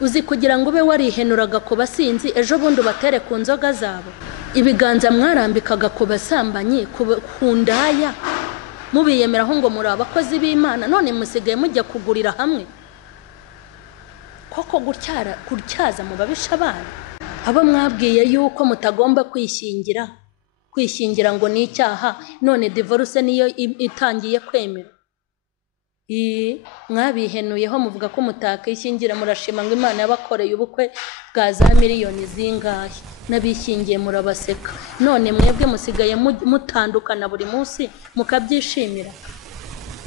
uzi kugira ngo ube warihenuraga ku basinzi ejo bundi batere ku nzoga zabo, ibiganza mwarambikaga ku basambanyi, ku ndaya, mubiyemeraho ngo muri abakozi b'Imana, none musigaye mujya kugurira hamwe. Koko gutyaza mu babisha abana, abo mwabwiye yuko mutagomba kwishingira ngo ni icyaha, none divorce niyo itangiye kwemera. Mwabihenuyeho muvuga ko mutakishingira, murashima ngo Imana yabakoreye ubukwe bwa za miliyoni zingahe, nabishingiye murabaseka, none mwebwe musigaye mutandukana buri munsi mukabyishimira.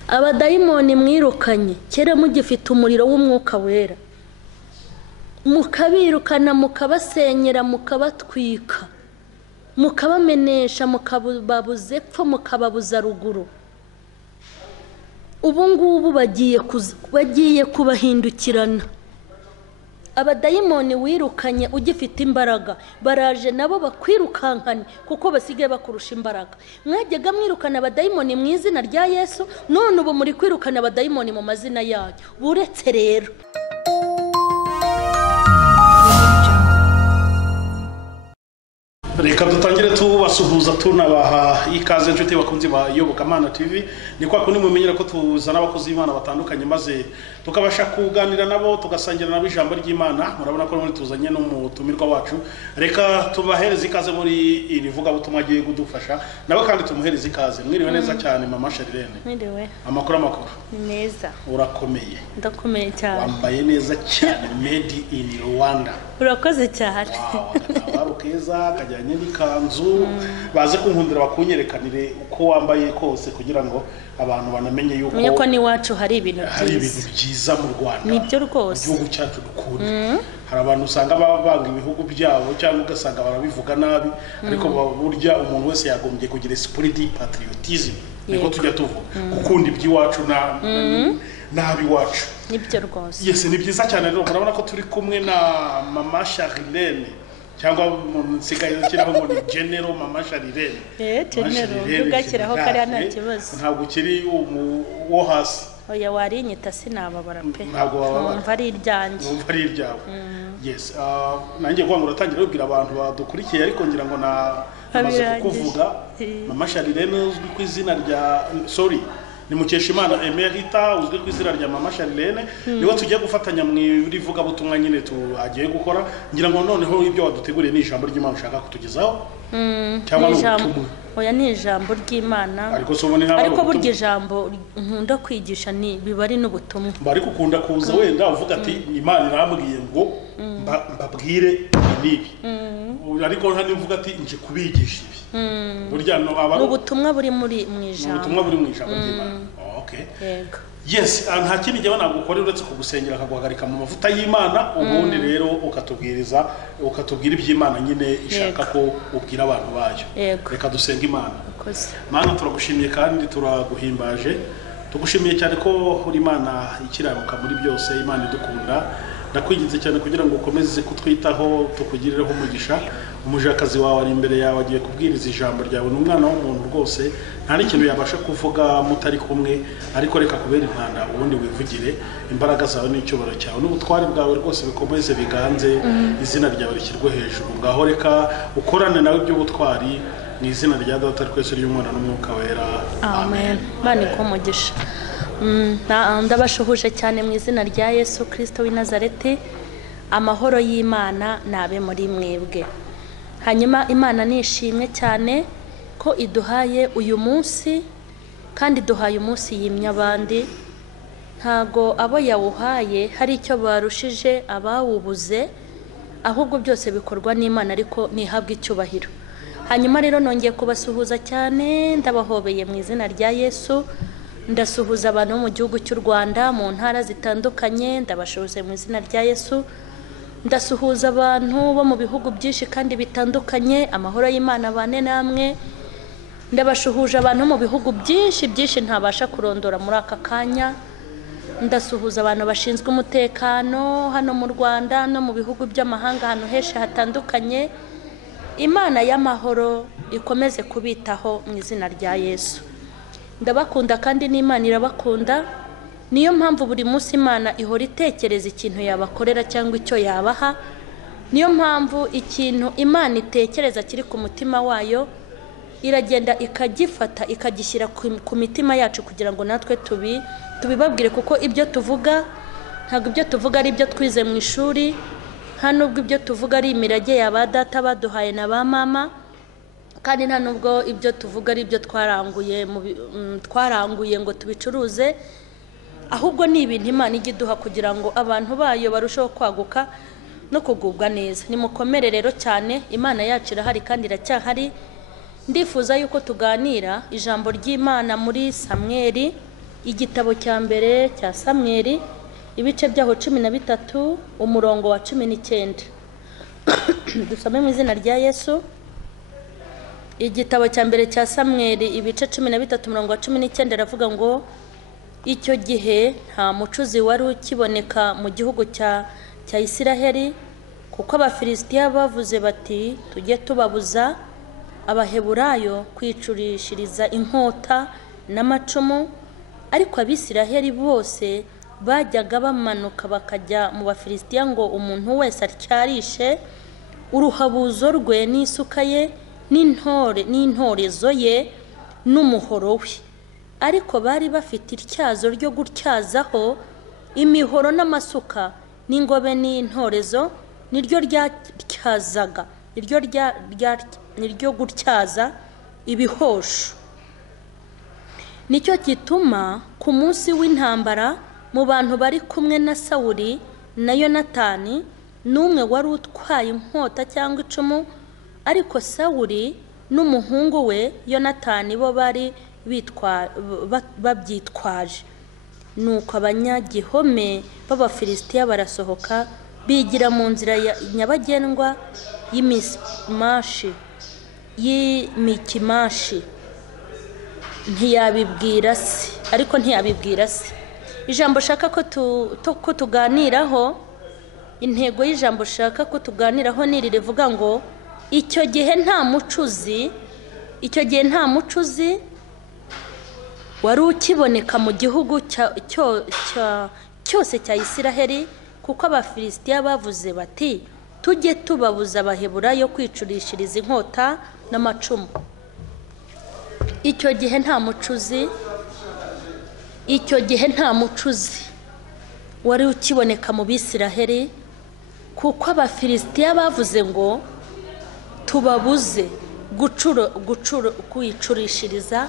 Abadayimoni mwirukanye kera mugifite umuriro w'umwuka wera, mukabirukana, mukabasenyera, mukabatwika, mukabamenesha, mukababuza epfo, mukababuza ruguru. Ubu ngubu bagiye kubahindukirana. Abadayimoni wirukanye ugifite imbaraga baraje nabo bakwirukankane, kuko basigaye bakurusha imbaraga. Mwajyaga mwirukana abadayimoni mu izina rya Yesu, none ubu muri kwirukana abadayimoni mu mazina yayo. Buretse rero reka dutangire tubasuhuza tunabaha ikaze inshuti bakunzi ba Iyobokamana TV. Ni kwa kundi mumenyera ko tuzana abakozi b'Imana batandukanye, maze tukabasha kuganira nabo, tugasangira nabo ijambo ry'Imana. Murabona ko muri tuzanye no mutumirwa wacu, reka tubahereze ikaze muri iri vuga butumwa agiye kudufasha nabo, kandi tumuhereze ikaze. Mwiriwe neza cyane mama Charlene. Mwiriwe. Amakuru neza. Urakomeye? Ndakomeye cyane. Wambaye neza cyane, made in Rwanda. Urakoze cyane. Wow, keza kajyanye n'ikanzu, baze kunkundira bakunyerekanire uko wambaye kose, kugira ngo abantu banamenye yuko ni wacu hari ibintu byiza mu Rwanda. Nibyo rwose. Igihugu cyacu dukunda. Hari abantu usanga bavanga ibihugu byabo cyangwa ugasanga barabivuga nabi, ariko burya umuntu wese yagombye kugira spirit patriotism, niko tujya tuvuga, gukunda iby'iwacu nabi wacu. Nibyo rwose. Yes, ni byiza cyane rero. Murabona ko turi kumwe na mama Charlene, cyangwa nsigaye kiraho ngo ni general mama Charlene. General ugakiraho kari nta kibazo. Ntabwo kiri wo hasi. Oya warinyita sinababara pe. Ntabwo babara. Numva ari iryanjye. Numva ari iryawe. Yes, nanjye ngo uratangira ubwira abantu badukurikiye, ariko ngira ngo namaze kukuvuga. Mama Charlene uzwi ku izina rya ni Mukeshimana Emerita, uzwi ku izina rya mama Charlene. Niwe tugiye gufatanya muri vuga butumwa nyine agiye gukora. Ngira ngo noneho ibyo waduteguriye ni ijambo ry'Imana ushaka kutugezaho, cyangwa n'ubutumwa. Oya ni ijambo ry'Imana, ariko burya ijambo nkunda kwigisha ni biba ari n'ubutumwa. Bari kukunda kuza wenda uvuga ati Imana irambwiye ngo mbabwire ibi, ariko nta nivuga ati nje kubigisha ibi. Burya ubutumwa buri mu ijambo. Ubutumwa buri mu ijambo ry'Imana. Okay. Yego. Yes, nta kindi gihe nagukorera uretse kugusengera akaguhagarika mu mavuta y'Imana, ubundi rero ukatubwira iby'Imana nyine ishaka ko ubwira abantu bayo. Reka dusenga Imana. Mana, turagushimiye kandi turaguhimbaje. Tugushimiye cyane ko uri Imana ikiranuka muri byose, Imana idukunda. Ndakwinginze cyane kugira ngo ukomeze kutwitaho, tukugirireho umugisha. Umujakazi wawe ari imbere yawe, agiye kubwiriza ijambo ryawe. N'umwana w'umuntu rwose nta n'ikintu yabasha kuvuga mutari kumwe, ariko reka kubera impanda ubundi wivugire. Imbaraga zawe n'icyubahiro cyawe n'ubutware bwawe rwose bikomeze biganze, izina ryawe rishyirwe hejuru. Ngaho reka ukorane nawe by'ubutwari, mu izina rya Data twese ry'Umwana n'Umwuka wera. Amen. Bani kumugisha. Ndabashuhuje cyane mu izina rya Yesu Kristo w'i Nazareti. Amahoro y'Imana nabe muri mwebwe. Hanyuma Imana nishimwe cyane ko iduhaye uyu munsi, kandi duhaye umunsi yimye abandi. Ntago abo yawuhaye hari icyo barushije abawubuze, ahubwo byose bikorwa n'Imana, ariko nihabwa icyubahiro. Hanyuma rero nongeye kubasuhuza cyane, ndabahobeye mu izina rya Yesu. Ndasuhuza abantu mu gihugu cy'u Rwanda, mu ntara zitandukanye, ndabashuhuze mu izina rya Yesu. Ndasuhuza abantu bo mu bihugu byinshi kandi bitandukanye, amahoro y'Imana bane namwe. Ndabashuhuje abantu mu bihugu byinshi ntabasha kurondora muri aka kanya. Ndasuhuza abantu bashinzwe umutekano hano mu Rwanda no mu bihugu by'amahanga, hano henshi hatandukanye. Imana y'amahoro ikomeze kubitaho mu izina rya Yesu. Ndabakunda kandi n'Imana irabakunda. niyo mpamvu buri munsi Imana ihora itekereza ikintu yabakorera cyangwa icyo yabaha. Niyo mpamvu ikintu Imana itekereza kiri ku mutima wayo iragenda ikagifata ikagishyira ku mitima yacu kugira ngo natwe tubibabwire, kuko ibyo tuvuga ntabwo ibyo tuvuga ari ibyo twize mu ishuri, nta nubwo ibyo tuvuga ari imirage y'aba data baduhaye na ba mama, kandi nta nubwo ibyo tuvuga ari ibyo twaranguye ngo tubicuruze, ahubwo ni ibintu Imana ijya iduha kugira ngo abantu bayo barusheho kwaguka no kugubwa neza. Nimukomere rero cyane, Imana yacu irahari kandi iracyahari. Ndifuza yuko tuganira ijambo ry'Imana muri Samweli, igitabo cya mbere cya Samweli, ibice byaho 13 umurongo wa 19. Dusome mu izina rya Yesu. Igitabo cya mbere cya Samweli ibice 13 umurongo wa 19 aravuga ngo, icyo gihe nta mucuzi wari ukiboneka mu gihugu cya Isiraheli, kuko Abafilisitiya bavuze bati tujye tubabuza Abaheburayo kwicurishiriza inkota n'amacumu, ariko Abisiraheli bose bajyaga bamanuka bakajya mu Bafilisitiya ngo umuntu wese atyarishe uruhabuzo rwe n'isuka ye n'intorezo ye n'umuhoro we, ariko bari bafite ityazo ryo gutyazaho imihoro n'amasuka n'ingobe n'intorezo, niryo ryatyazaga, niryo gutyaza ibihosho. Nicyo gituma ku munsi w'intambara mu bantu bari kumwe na Sawuli na Yonatani, n'umwe wari utwaye inkota cyangwa icumu, ariko Sawuli n'umuhungu we Yonatani bo bari babyitwaje. Nuko abanyagihome b'Abafilisitiya barasohoka bigira mu nzira nyabagendwa y'imikimashi, ntiyabibwira se. Ijambo shaka ko tuganiraho, intego y'ijambo shaka ko tuganiraho niri rivuga ngo icyo gihe nta mucuzi wari ukiboneka mu gihugu cyose cya Isiraheli, kuko Abafilisitiya bavuze bati tujye tubabuza Abaheburayo kwicurishiriza inkota n'amacumu. Icyo gihe nta mucuzi wari ukiboneka mu Bisiraheli, kuko Abafilisitiya bavuze ngo tubabuze kwicurishiriza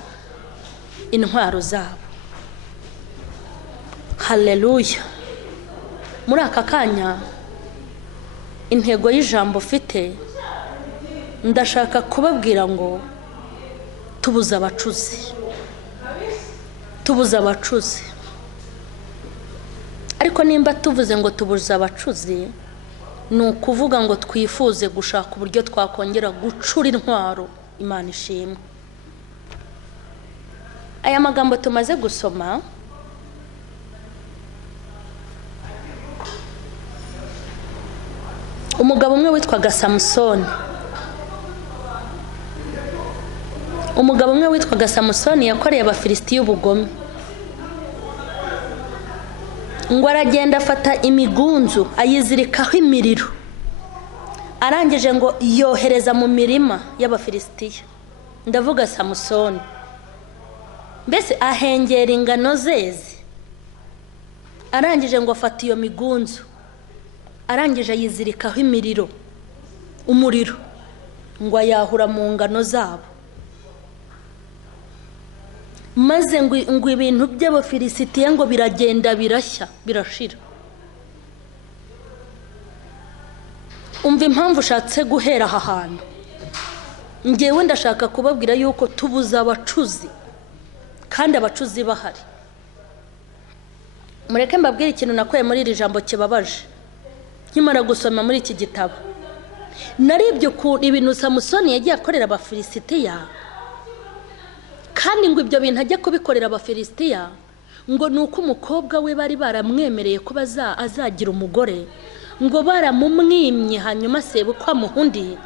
intwaro zabo. Haleluya. Muri aka kanya intego y'ijambo ufite, ndashaka kubabwira ngo tubuze abacuzi. Ariko nimba tuvuze ngo tubuze abacuzi, ni ukuvuga ngo twifuze gushaka uburyo twakongera gucura intwaro. Imana ishimwe. Aya magambo tumaze gusoma, umugabo umwe witwaga Samusoni yakoreye Abafilisitiya ubugome. Ngo aragenda afata imigunzu ayizirikaho imiriro, arangije ngo yohereza mu mirima y'Abafilisitiya. Ndavuga Samusoni, mbese ahengera ingano zeze. Arangije ngo afata iyo migunzu, arangije ayizirikaho umuriro, ngo ayahura mu ngano zabo, maze ngo ibintu by'Abafilisitiya ngo biragenda birashira. Umva impamvu ushatse guhera aha hantu. Ngewe ndashaka kubabwira yuko tubuza abacuzi, kandi abacuzi bahari. Mureke mbabwire ikintu nakuye muri iri jambo kibabaje nkimara gusoma muri iki gitabo. Naribyo ku ibintu Samusoni yagiye akorera Abafilisitiya, kandi ngo ibyo bintu ajya kubikorera Abafilisitiya ngo nuko umukobwa we bari baramwemereye ko azagira umugore, ngo baramumwimye, hanyuma sebukwa muhundi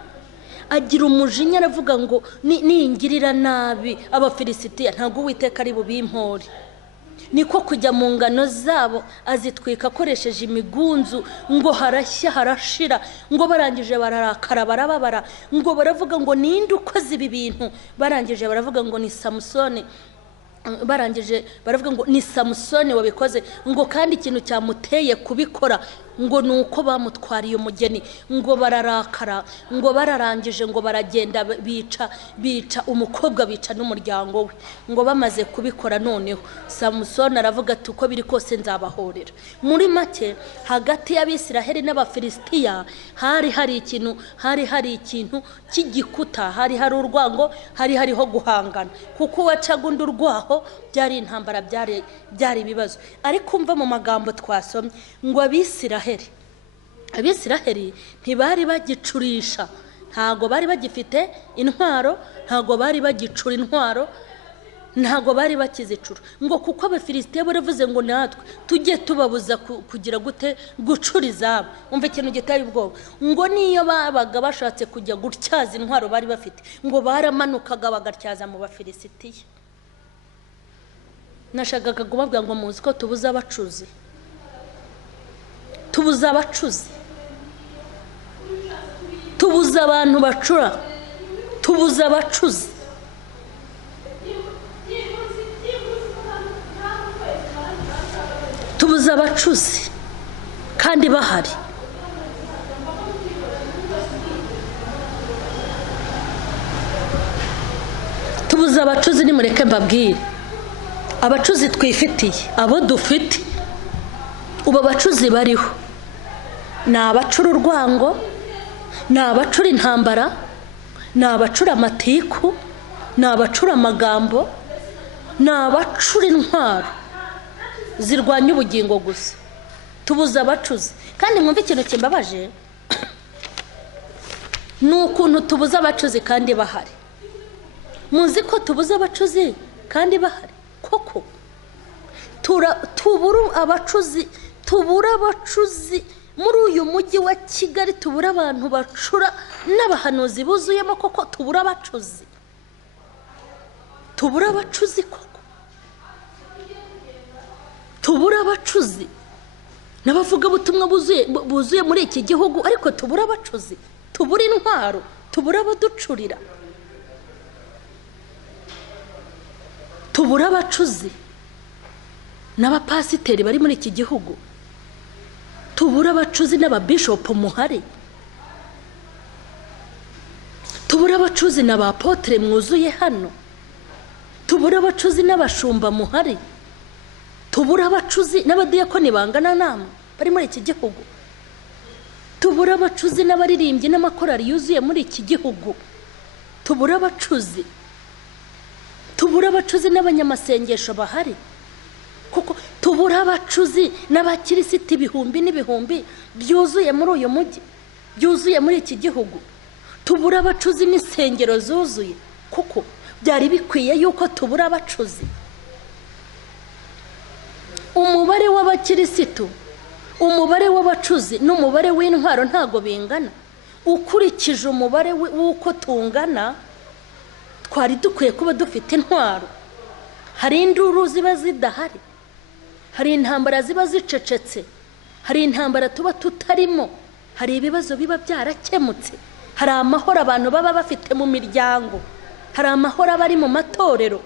agira umujinya aravuga ngo ningirira nabi Abafilisitiya ntago Uwiteka ari bubimpore. niko kujya mu ngano zabo azitwika akoresheje imigunzu, ngo harashya harashira, ngo barangije bararakara barababara, ngo baravuga ngo ninde ukoze ibi bintu, barangije baravuga ngo ni Samusoni, barangije baravuga ngo ni Samusoni wabikoze, ngo kandi ikintu cyamuteye kubikora ngo nuko bamutwariye umugeni, ngo bararakara, ngo bararangije ngo baragenda bica umukobwa, bica n'umuryango we, ngo bamaze kubikora noneho Samusoni aravuga ati uko biri kose nzabahorera. Muri make hagati y'Abisiraheli n'Abafilisitiya hari hari ikintu cy'igikuta, hari urwango, hariho guhangana, kuko wacaga undi urwaho byari intambara, byari ibibazo. Ariko umva mu magambo twasomye ngo Abisiraheli ntibari bagicurisha, ntago bari bagifite intwaro, ntago bari bagicura intwaro, ntago bari bakizicura, ngo kuko Abafilisitiya baravuze ngo natwe tujye tubabuza kugira gute gucura izabo. Umva ikintu gitari ubwoba, ngo niyo babaga bashatse kujya gutyaza intwaro bari bafite, ngo baramanukaga bagatyaza mu Bafilisitiya. Nashakaga kubabwira ngo muzi ko tubuza abacuzi, tubuza abacuzi, tubuza abantu bacura, tubuza abacuzi. Tubuza abacuzi kandi bahari. Tubuza abacuzi, nimureke mbabwire abacuzi twifitiye, abo dufite ubu abacuzi bariho, ni abacura urwango, ni abacura intambara, ni abacura amatiku, ni abacura amagambo, ni abacura intwaro zirwanya ubugingo gusa. Tubuza abacuzi. Kandi mwumve ikintu kimbabaje, ni ukuntu tubuza abacuzi kandi bahari. Muzi ko tubuza abacuzi kandi bahari koko? Tubura abacuzi muri uyu mujyi wa Kigali, tubura abantu bacura n'abahanuzi buzuyemo koko, tubura abacuzi koko, tubura abacuzi n'abavuga butumwa buzuye muri iki gihugu, ariko tubura abacuzi, tubura intwaro, tubura abaducurira, tubura abacuzi n'abapasiteri bari muri iki gihugu, tubura abacuzi n'ababishopu muhari, tubura abacuzi n'abapotre mwuzuye hano, tubura abacuzi n'abashumba muhari, tubura abacuzi n'abadiyakoni bangana namwe bari muri iki gihugu, tubura abacuzi n'abaririmbyi n'amakorari yuzuye muri iki gihugu, tubura abacuzi n'abanyamasengesho bahari, kuko tubura abacuzi n'abakirisiti ibihumbi n'ibihumbi byuzuye muri uyu mujyi, byuzuye muri iki gihugu, tubura abacuzi n'insengero zuzuye, kuko byari bikwiye yuko tubura abacuzi. Umubare w'abakirisitu, umubare w'abacuzi n'umubare w'intwaro ntago bingana. Ukurikije umubare w'uko tungana, twari dukwiye kuba dufite intwaro. Hari induru ziba zidahari, hari intambara ziba zicecetse, hari intambara tuba tutarimo, hari ibibazo biba byarakemutse, hari amahoro abantu baba bafite mu miryango, hari amahoro abari mu matorero.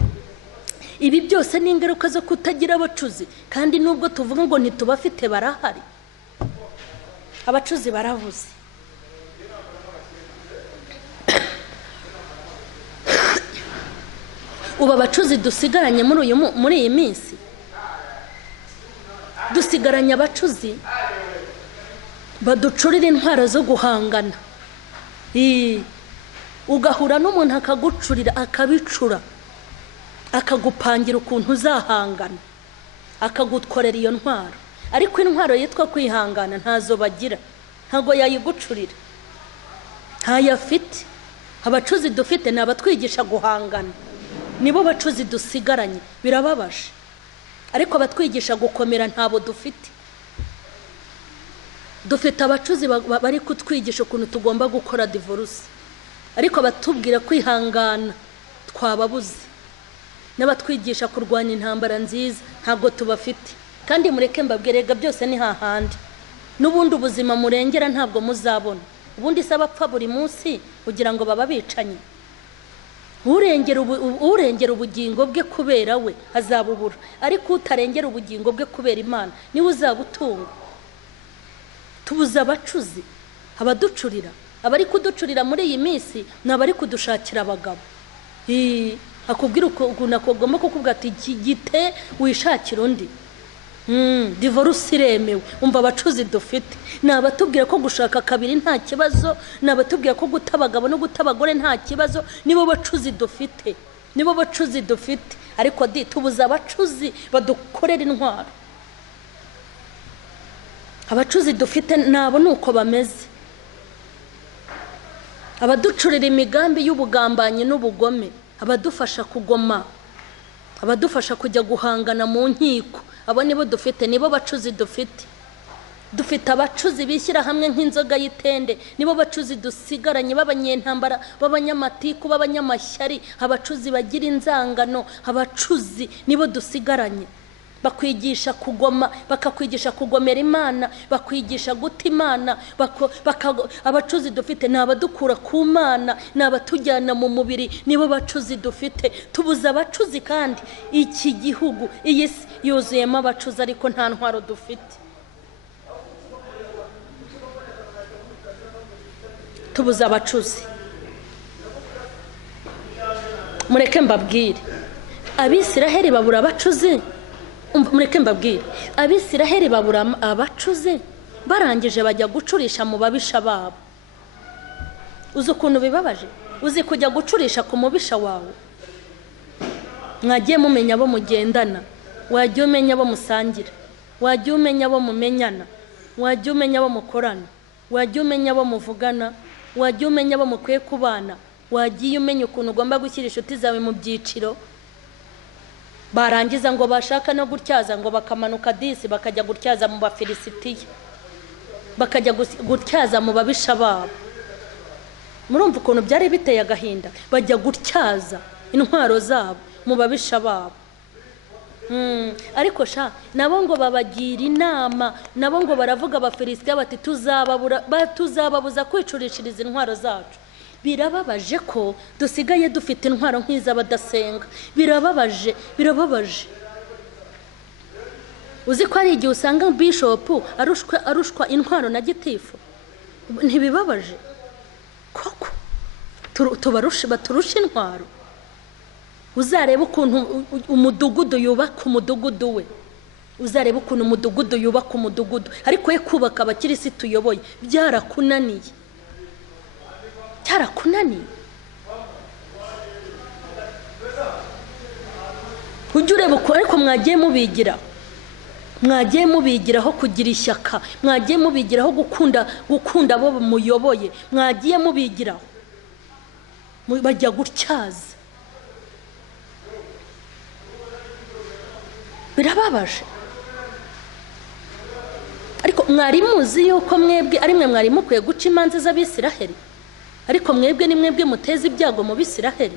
Ibi byose ni ingaruka zo kutagira abacuzi, kandi nubwo tuvuga ngo ntitubafite barahari. Abacuzi baravuze. Ubu abacuzi dusigaranye muri iyi minsi, dusigaranye abacuzi baducurira intwaro zo guhangana. Ugahura n'umuntu akagucurira, akabicura, akagupangira ukuntu uzahangana, akagutkorera iyo ntwaro. Ariko intwaro yitwa kwihangana ntazo bagira, ntago yayigucurira, ntayafite. Abacuzi dufite ni abatwigisha guhangana, nibo bacuzi dusigaranye. Birababaje, ariko abatwigisha gukomera ntabo dufite. Dufite abacuzi bari kutwigisha ukuntu tugomba gukora divorce, ariko batubwira kwihangana twababuze. n'abatwigisha kurwanya intambara nziza ntabwo tubafite. Kandi mureke mbabwirega byose ni hahandi, n'ubundi ubuzima murengera ntabwo muzabona. Ubundi se abapfa buri munsi kugira ngo baba bicanye? Urengera ubugingo bwe kubera we azabubura, ariko utarengera ubugingo bwe kubera Imana niwe uzabutunga. Tubuza abacuzi, abaducurira, abari kuducurira muri iyi minsi n'abari kudushakira abagabo. Akubwira ukuntu akogomba kukubwira ati gite wishakira undi. Divorce iremewe. Umva abacuzi dufite, nabatubwira ko gushaka kabiri nta kibazo, nabatubwira ko guta abagabo no guta abagore nta kibazo. Nibo bacuzi dufite, nibo bacuzi dufite. Ariko tubuza abacuzi badukorera intwaro. Abacuzi dufite nabo nuko bameze, abaducurira imigambi y'ubugambanyi n'ubugome, abadufasha kugoma, abadufasha kujya guhangana mu nkiko. Abo nibo dufite, nibo bacuzi dufite. Dufite abacuzi bishyira hamwe nk'inzoga y'itende, nibo bacuzi dusigaranye b'abanyentambara, b'abanyamatiku, b'abanyamashyari, abacuzi bagira inzangano. Abacuzi nibo dusigaranye. Bakwigisha kugoma, bakakwigisha kugomera Imana, bakwigisha guta Imana. Abacuzi dufite ni abadukura ku Mana, ni abatujyana mu mubiri, nibo bacuzi dufite. Tubuza abacuzi, kandi iki gihugu, iyi si yuzuyemo abacuzi, ariko nta ntwaro dufite. Tubuza abacuzi. Mureke mbabwire, Abisiraheli babura abacuzi. Mureke mbabwire, Abisiraheli babura abacuzi barangije bajya gucurisha mu babisha babo. Uzi ukuntu bibabaje? Uzi kujya gucurisha ku mubisha wawe? Mwagiye mumenya abo mugendana, wagiye umenya abo musangira, wagiye umenya abo mumenyana, wagiye umenya abo mukorana, wagiye umenya abo muvugana, wagiye umenya abo mukwiye kubana, wagiye umenya ukuntu ugomba gushyira inshuti zawe mu byiciro. Barangiza ngo bashaka no gutyaza, ngo bakamanuka disi bakajya gutyaza mu Bafilisitiya, bakajya gutyaza mu babisha babo. Murumva ukuntu byari biteye agahinda? Bajya gutyaza intwaro zabo mu babisha babo. Ariko nabo ngo babagira inama, nabo ngo baravuga Abafilisitiya bati tuzababuza kwicurishiriza intwaro zacu. Birababaje ko dusigaye dufite intwaro nk'iz'abadasenga. Birababaje, birababaje. Uzi ko ari igihe usanga bishop arushwa intwaro na gitifu? Ntibibabaje koko? Baturusha intwaro. Uzareba ukuntu umudugudu yubaka umudugudu we, uzareba ukuntu umudugudu yubaka umudugudu, ariko ye kubaka abakirisitu tuyoboye byarakunaniye. Cyarakunaniye. Ujye ureba uko, ariko mwagiye mubigiraho kugira ishyaka, mwagiye mubigiraho gukunda abo muyoboye, mwagiye mubigiraho bajya gutyaza. Birababaje. Ariko mwari muzi yuko mwebwe ari mwe mwari mukwiye guca imanza z'Abisiraheli? Ariko mwebwe ni mwebwe muteza ibyago mu Bisiraheli.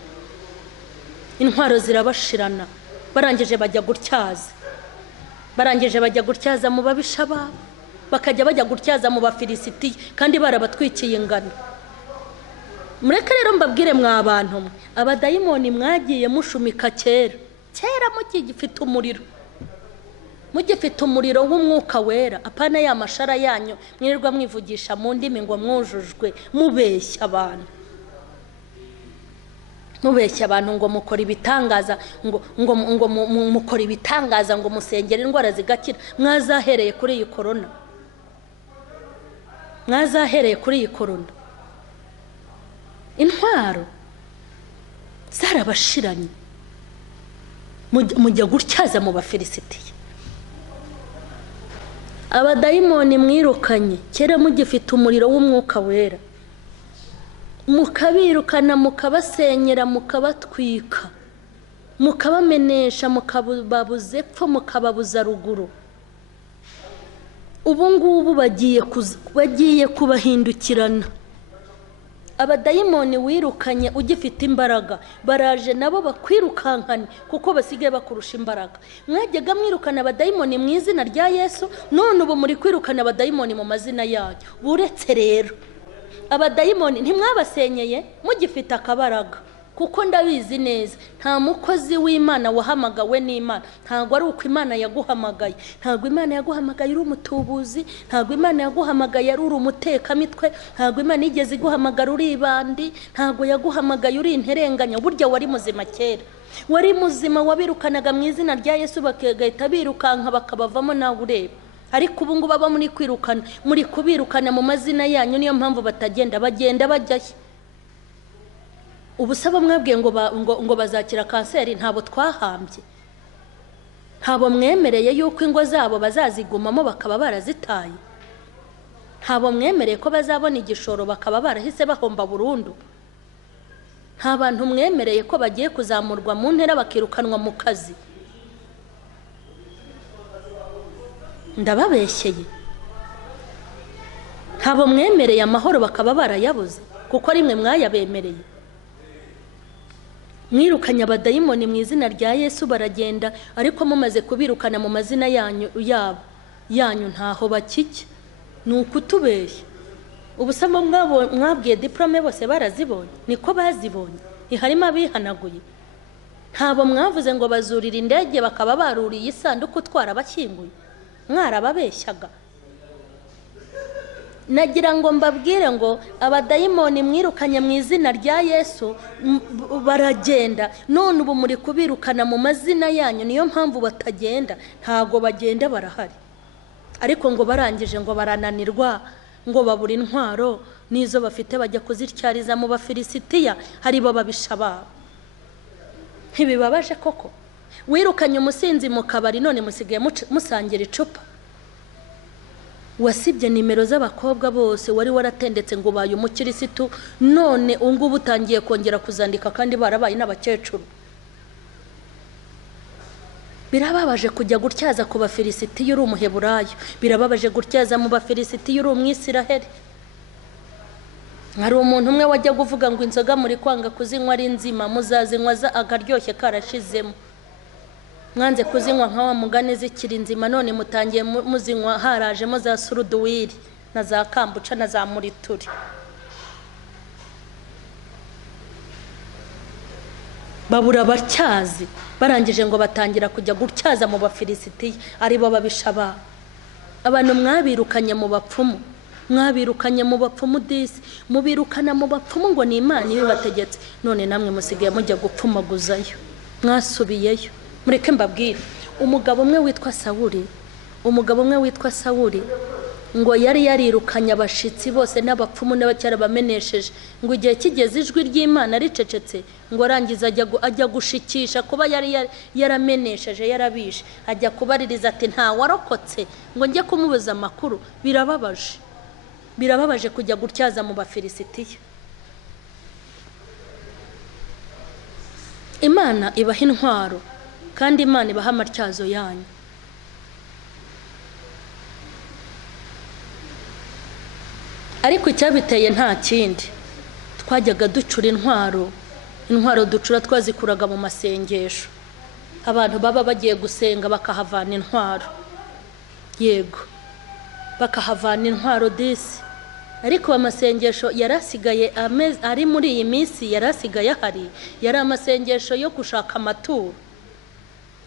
Intwaro zirabashirana, barangije bajya gutyaza. Barangije bajya gutyaza mu babisha babo, bakajya bajya gutyaza mu Bafilisitiya, kandi barabatwikiye ingano. Mureke rero mbabwire mwa bantu mwe, abadayimoni mwagiye mushumika kera mugifite umuriro. Mugifite umuriro w'umwuka wera, apana ya mashara yanyu mwirirwa mwivugisha mu ndimi ngo mwujujwe, mubeshya abantu. Mubeshya abantu ngo mukora ibitangaza, ngo mukora ibitangaza, ngo musengera indwara zigakira. Mwazahereye kuri iyi corona. Mwazahereye kuri iyi corona. Intwaro zarabashiranye, mujya gutyaza mu Bafilisitiya. Abadayimoni mwirukanye kera mugifite umuriro w'umwuka wera, mukabirukana, mukabasenyera, mukabatwika, mukabamenesha, mukababuza epfo, mukababuza ruguru. Ubu ngubu bagiye kubahindukirana. abadayimoni wirukanye ugifite imbaraga baraje nabo bakwirukankane kuko basigaye bakurusha imbaraga. Mwajyaga mwirukana abadayimoni mu izina rya Yesu, none ubu muri kwirukana abadayimoni mu mazina yanyu. Buretse rero abadayimoni ntimwabasenyeye mugifite akabaraga, kuko ndabizi neza nta mukozi w'Imana wahamagawe n'Imana. Ntago ari uko Imana yaguhamagaye, ntago Imana yaguhamagaye uri umutubuzi, ntago Imana yaguhamagaye uri umutekamitwe, ntago Imana igeze iguhamagara uri ibandi, ntago yaguhamagaye uri interenganya. Burya wari muzima kera, wari muzima, wabirukanaga mu izina rya Yesu bakagahita birukanka bakabavamo nawe ureba. Ariko ubu ngubu baba muri kwirukana, muri kubirukana mu mazina yanyu, niyo mpamvu batagenda, bagenda bajyayo. Ubusaba mwabwiye ngo bazakira kanseri ntabo twahambye, ntabo mwemereye yuko ingo zabo bazazigumamo bakaba barazitaye, ntabo mwemereye ko bazabona igishoro bakaba barahise bahomba burundu, nta bantu mwemereye ko bagiye kuzamurwa mu ntera bakirukanwa mu kazi. Ndababeshyeye, ntabo mwemereye amahoro bakaba barayabuze kuko rimwe mwayabemereye. Mwirukanye abadayimoni mu izina rya Yesu baragenda, ariko mumaze kubirukana mu mazina yanyu ntaho bakijya. Ni ukutubeshya. Ubusamo mwabwiye diplome bose barazibonye, niko bazibonye, iharimo abihanaguye. Ntabo mwavuze ngo bazurira indege bakaba baruriye isanduku twara bakinguye, mwarababeshyaga. Nagira ngo mbabwire ngo abadayimoni mwirukanye mu izina rya Yesu baragenda, none ubu muri kubirukana mu mazina yanyu, niyo mpamvu batagenda. Ntago bagenda, barahari, ariko ngo barangije ngo barananirwa, ngo babura intwaro nizo bafite bajya kuzityariza mu Bafilisitiya, hari bo babisha babo. Ntibibabaje koko? Wirukanye umusinzi mu kabari, none musigaye musangira icupa. Wasibye nimero z'abakobwa bose wari waratendetse ngo baye umukirisitu, none ungubu utangiye kongera kuzandika kandi barabaye n'abakecuru. Birababaje kujya gutyaza ku Bafilisitiya uri umuheburayo, birababaje gutyaza mu Bafilisitiya uri umwisiraheli. Hari umuntu umwe wajya kuvuga ngo inzoga muri kwanga kuzinywa ari nzima, muzazinywa akaryoshye karashizemo. Mwanze kuzinywa nka wa mugane zikiri nzima, none mutangiye muzinywa harajemo za suruduwiri na za kambuca na za murituri. Babura batyazi, barangije ngo batangira kujya gutyaza mu Bafilisitiya, ari bo babisha babo. Abantu mwabirukanye mu bapfumu, mwabirukanye mu bapfumu disi, mubirukana mu bapfumu ngo ni Imana ibibategetse, none namwe musigaye mujya gupfumaguzayo, mwasubiyeyo. Mureke mbabwire, umugabo umwe witwa Sawuli ngo yari yarirukanye abashitsi bose n'abapfumu n'abacyara bamenesheje, ngo igihe kigeze ijwi ry'Imana ricecetse, ngo arangiza ajya gushikisha kuba yari yaramenesheje, yarabishe, ajya kubaririza ati nta warokotse, ngo njye kumubuza amakuru. Birababaje kujya gutyaza mu Bafilisitiya. Imana ibaha intwaro kandi Imana ibaha amatyazo yanyu. Ariko icyabiteye nta kindi, twajyaga ducura intwaro ducura twazikuraga mu masengesho. Abantu baba bagiye gusenga bakahavana intwaro, yego bakahavana intwaro disi. Ariko amasengesho yarasigaye ari muri iyi minsi, yarasigaye ahari, yari amasengesho yo gushaka amaturo,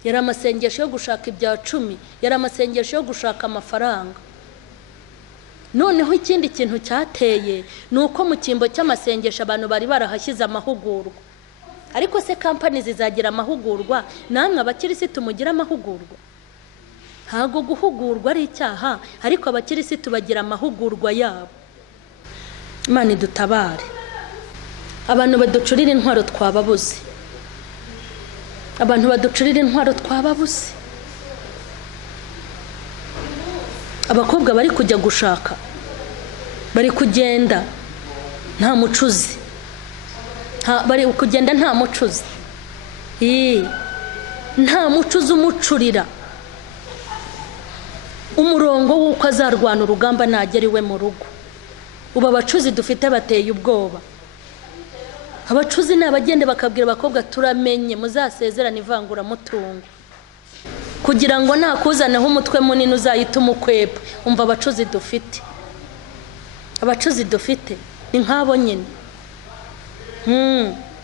yari amasengesho yo gushaka ibya 10, yari amasengesho yo gushaka amafaranga. Noneho ikindi kintu cyateye nuko mu kimbo cy'amasengesho abantu bari barahashyize amahugurwa. Ariko se kampani zizagira amahugurwa, namwe abakirisitu mugira amahugurwa? Ntago guhugurwa ari icyaha, ariko abakirisitu bagira amahugurwa yabo. Imana idutabare. Abantu baducurira intwaro twababuze, Abakobwa bari kujya gushaka, bari kugenda nta mucuzi, bari kugenda nta mucuzi, nta mucuzi umucurira umurongo w'uko azarwana urugamba nagera iwe mu rugo. Ubu abacuzi dufite bateye ubwoba, abacuzi n'abagende bakabwira abakobwa turamenye muzasezerana ivangura mutungo kugira ngo nakuzanaho umutwe munini uzahita umukwepa. Umva abacuzi dufite ni nk'abo nyine.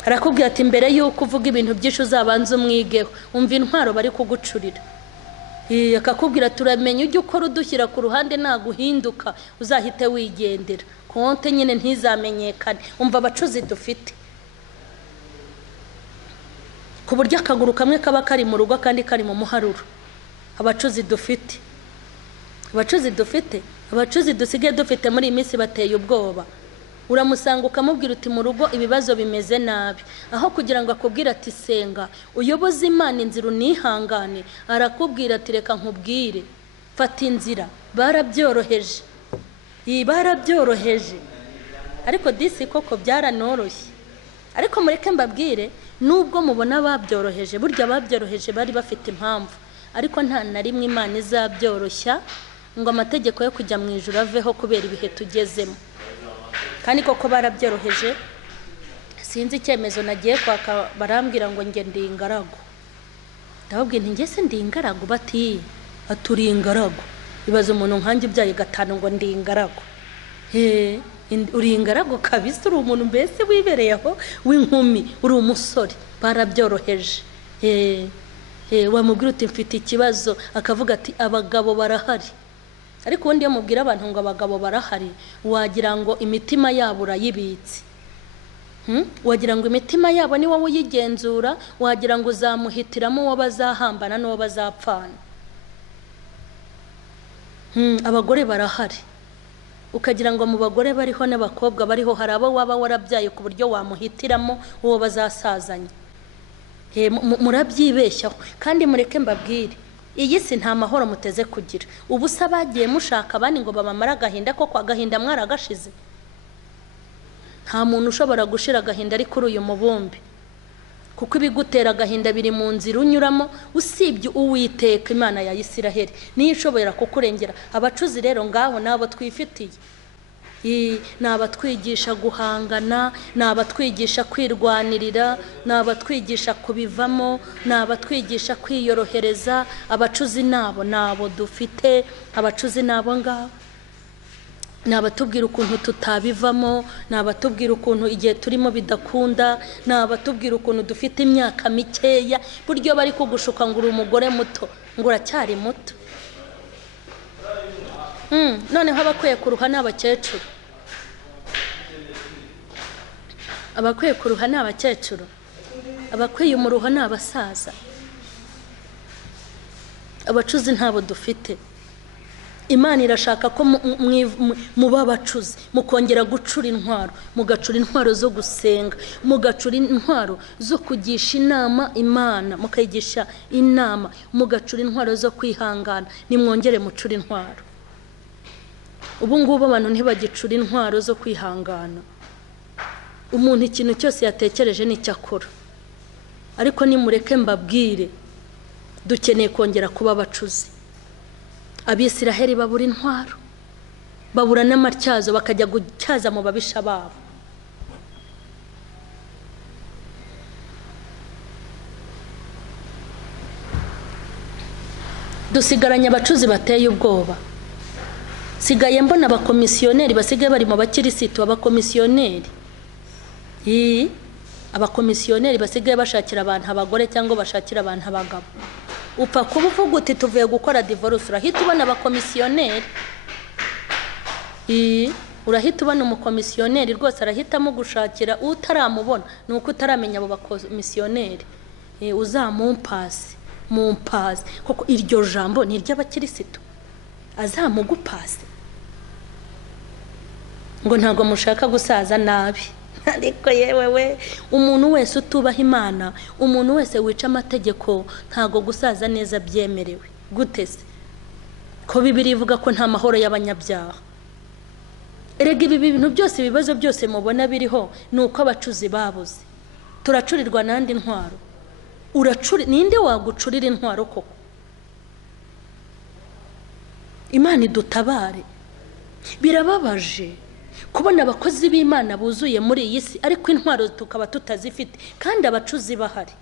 Arakubwira ati mbere yuko uvuga ibintu byinshi uzabanza umwigeho, umva intwaro bari kugucurira. Akakubwira turamenye ujye ukora udushyira ku ruhande naguhinduka uzahite wigendera, konte nyine ntizamenyekane. Umva abacuzi dufite ku buryo akaguru kamwe kaba kari mu rugo kandi kari mu muharuro. Abacuzi dusigaye dufite muri iyi minsi bateye ubwoba. Uramusanga ukamubwira uti mu rugo ibibazo bimeze nabi, aho kugira ngo akubwire ati senga uyoboze Imana inzira unihangane, arakubwira ati reka nkubwire fata inzira. Barabyoroheje, ariko disi koko byaranoroshye. Ariko mureke mbabwire, nubwo mubona babyoroheje, burya babyoroheje bari bafite impamvu. Ariko nta na rimwe Imana izabyoroshya ngo amategeko yo kujya mu ijuru aveho kubera ibihe tugezemo. Kandi koko barabyoroheje. Sinzi icyemezo nagiye kwaka, barambwira ngo nge ndi ingaragu. Ndababwira nti nge se ndi ingaragu? Bati aturi ingaragu. Ibaza umuntu nkanjye ubyaye gatanu ngo ndi ingaragu. Uri ingaragu kabisa, uri umuntu mbese wibereyeho w'inkumi, uri umusore. Barabyoroheje. Wamubwira uti mfite ikibazo, akavuga ati abagabo barahari. Ariko ubundi iyo mubwira abantu ngo abagabo barahari, wagira ngo imitima yabo urayibitse. Wagira ngo imitima yabo ni wowe uyigenzura, wagira ngo uzamuhitiramo uwo bazahambana n'uwo bazapfana. Abagore barahari, ukagira ngo mu bagore bariho n'abakobwa bariho hari abo waba warabyaye ku buryo wamuhitiramo uwo bazasazanya. Murabyibeshyaho. Kandi mureke mbabwire, iyi si nta mahoro muteze kugira. Ubusa bagiye mushaka abandi ngo babamara agahinda, ko kwa gahinda mwaragashize. Nta muntu ushobora gushira agahinda ari kuri uyu mubumbe, kuko ibigutera agahinda biri mu nzira unyuramo, usibye Uwiteka Imana ya Isiraheli niyo ishobora kukurengera. Abacuzi rero ngaho nabo twifitiye, nabatwigisha guhangana, nabatwigisha kwirwanirira, nabatwigisha kubivamo, nabatwigisha kwiyorohereza. Abacuzi nabo dufite. Abacuzi nabo ngaho nabatubwira ukuntu tutabivamo, nabatubwira ukuntu igihe turimo bidakunda, nabatubwira ukuntu dufite imyaka mikeya. Buryo bari kugushuka ngo uri umugore muto, ngo uracyari muto. Noneho abakwiye kuruha n'abakecuru. Abakwiye kuruha n'abakecuru, abakwiye umuruho n'abasaza. Abacuzi ntabo dufite. Imana irashaka ko muba abacuzi, mukongera gucura intwaro, mugacura intwaro zo gusenga, mugacura intwaro zo kugisha inama Imana, mukayigisha inama, mugacura intwaro zo kwihangana. Nimwongere mucura intwaro. Ubu ngubu abantu ntibagicura intwaro zo kwihangana. Umuntu ikintu cyose yatekereje n'icyo akora. Ariko nimureke mbabwire, dukeneye kongera kuba abacuzi. Abisiraheli babura intwaro, babura n'amatyazo, bakajya gutyaza mu babisha babo. Dusigaranye abacuzi bateye ubwoba. Sigaye mbona abakomisiyoneri basigaye bari mu bakirisitu. Abakomisiyoneri basigaye bashakira abantu abagore cyangwa bashakira abantu abagabo. Upfa kuba uvuga uti tuvuye gukora divorce, urahita ubona abakomisiyoneri. Urahita ubona umukomisiyoneri rwose arahitamo gushakira utaramubona, nuko utaramenya abo bakomisiyoneri. Uzamumpasi, mumpasi. Koko iryo jambo ni iry'abakirisitu. Azamugupasi ngo ntago mushaka gusaza nabi. Ariko yewewe, umuntu wese utubaha Imana, umuntu wese wica amategeko, ntago gusaza neza byemerewe. Gute se ko Bibiliya ivuga ko nta mahoro y'abanyabyaha? Erega ibi bintu byose, ibibazo byose mubona biriho, nuko abacuzi babuze. Turacurirwa nandi ntwaro. Ninde wagucurira intwaro koko? Imana idutabare. Birababaje kubona abakozi b'Imana buzuye muri iyi si ariko intwaro tukaba tutazifite kandi abacuzi bahari.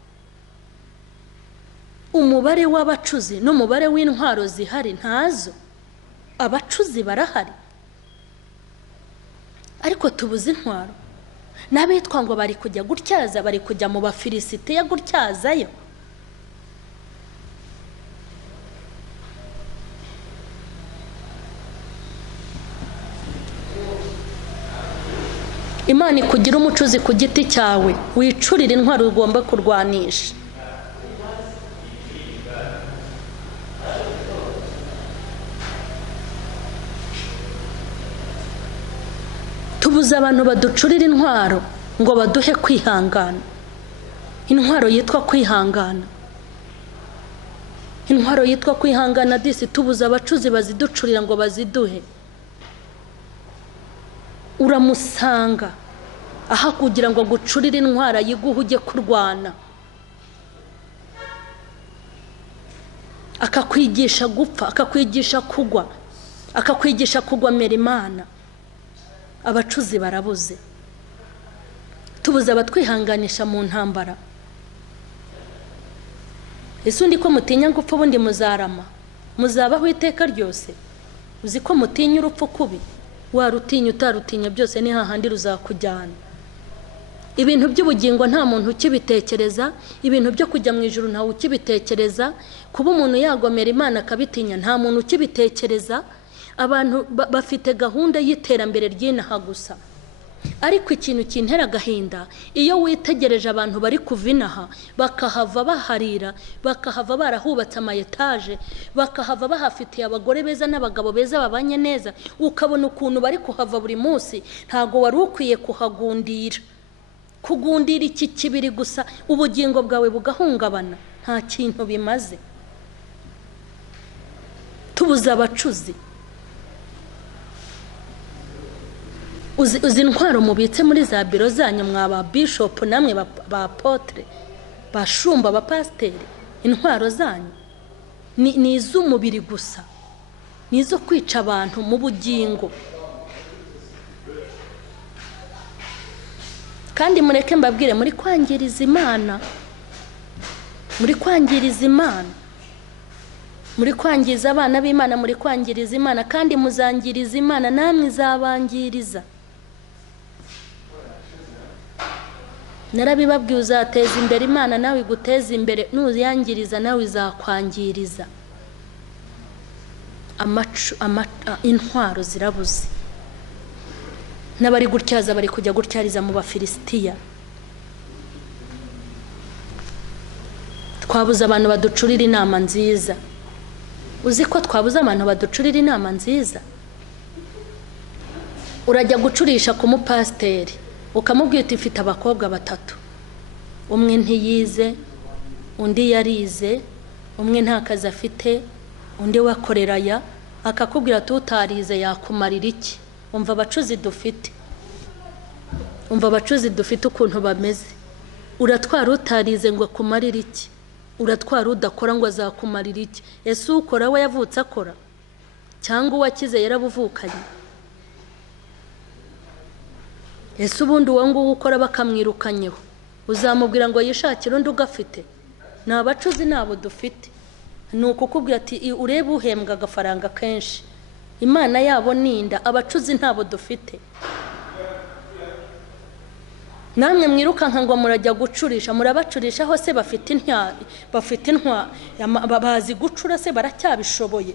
Umubare w'abacuzi n'umubare w'intwaro zihari ntazo. Abacuzi barahari ariko tubuze intwaro. N'abitwa ngo bari kujya gutyaza, bari kujya mu Bafilisitiya gutyazayo. Imana ikugira umucuzi ku giti cyawe, wicurira intwaro ugomba kurwanisha. Tubuze abantu baducurira intwaro ngo baduhe kwihangana. Intwaro yitwa kwihangana. Intwaro yitwa kwihangana disi tubuze abacuzi baziducurira ngo baziduhe. Uramusanga aha kugira ngo gucurira intwara yiguhe ujye kurwana. Akakwigisha gupfa, akakwigisha kugwa, akakwigisha kugomera Imana. Abacuzi barabuze. Tubuze abatwihanganisha mu ntambara. Ese undi ko mutinya gupfa ubundi muzarama? Muzabaho iteka ryose? Uzi ko mutinya urupfu kubi? Warutinya utarutinya byose ni hahandi ruzakujyana. Ibintu by'ubugingo nta muntu ukibitekereza, ibintu byo kujya mu ijuru nta ukibitekereza, kuba umuntu yagomera Imana akabitinya nta muntu ukibitekereza. Abantu bafite gahunda y'iterambere ry'inaha gusa. Ariko ikintu kintera agahinda iyo witegereje abantu bari kuvinaha bakahava baharira, bakahava barahubatse ama etaje, bakahava bahafitiye abagore beza n'abagabo beza babanye neza, ukabona ukuntu bari kuhava buri munsi. Ntago wari ukwiye kuhagundira. Kugundira iki kibiri gusa ubugingo bwawe bugahungabana, nta kintu bimaze. Tubuze abacuzi. Uzi intwaro mubitse muri za biro zanyu mwaba bishop namwe ba apotre, bashumba, ba pasiteri. Intwaro zanyu ni iz'umubiri gusa, ni izo kwica abantu mu bugingo. Kandi mureke mbabwire muri kwangiriza Imana, muri kwangiriza Imana, muri kwangiza abana b'Imana, muri kwangiriza Imana kandi muzangiriza Imana namwe izabangiriza. Narabibabwiye uzateza imbere Imana nawe iguteza imbere, nuziyangiriza nawe izakwangiriza. Intwaro zirabuze. N'abari gutyaza bari kujya gutyariza mu Bafilisitiya. Twabuze abantu baducurira inama nziza. Uzi ko twabuze abantu baducurira inama nziza? Urajya gucurisha ku mupasiteri ukamubwira uti mfite abakobwa 3. Umwe ntiyize, undi yarize, umwe nta kazi afite, undi wakoreraya. Akakubwira ati utarize yakumarira iki? Umva abacuzi dufite. Umva abacuzi dufite ukuntu bameze. Uratwara utarize ngo akumarira iki? Uratwara udakora ngo azakumarira iki? Ese ukora we yavutse akora cyangwa uwakize yarabuvukanye? Ese ubundi uwo nguwo ukora bakamwirukanyeho uzamubwira ngo yishakire undi ugafite? Ni abacuzi nabo dufite. Ni ukukubwira ati urebe uhembwa agafaranga kenshi. Imana yabo ninda. Abacuzi ntabo dufite. Namwe mwirukanka ngo murajya gucurisha, murabacurisha hose bafite intwa bazi gucura se baracyabishoboye.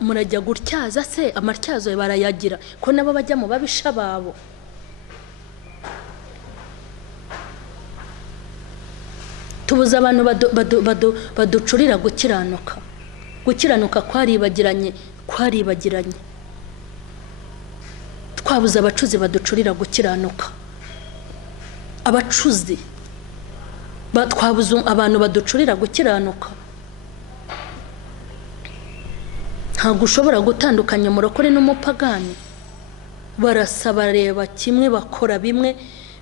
Murajya gutyaza se amatyazo barayagira ko nabo bajya mu babisha babo. Tubuze abantu baducurira gukiranuka. Gukiranuka kwaribagiranye. Twabuze abacuzi baducurira gukiranuka. Abacuzi twabuze abantu baducurira gukiranuka. Ntabwo ushobora gutandukanya umurokore n'umupagani. Barasaba reba kimwe, bakora bimwe,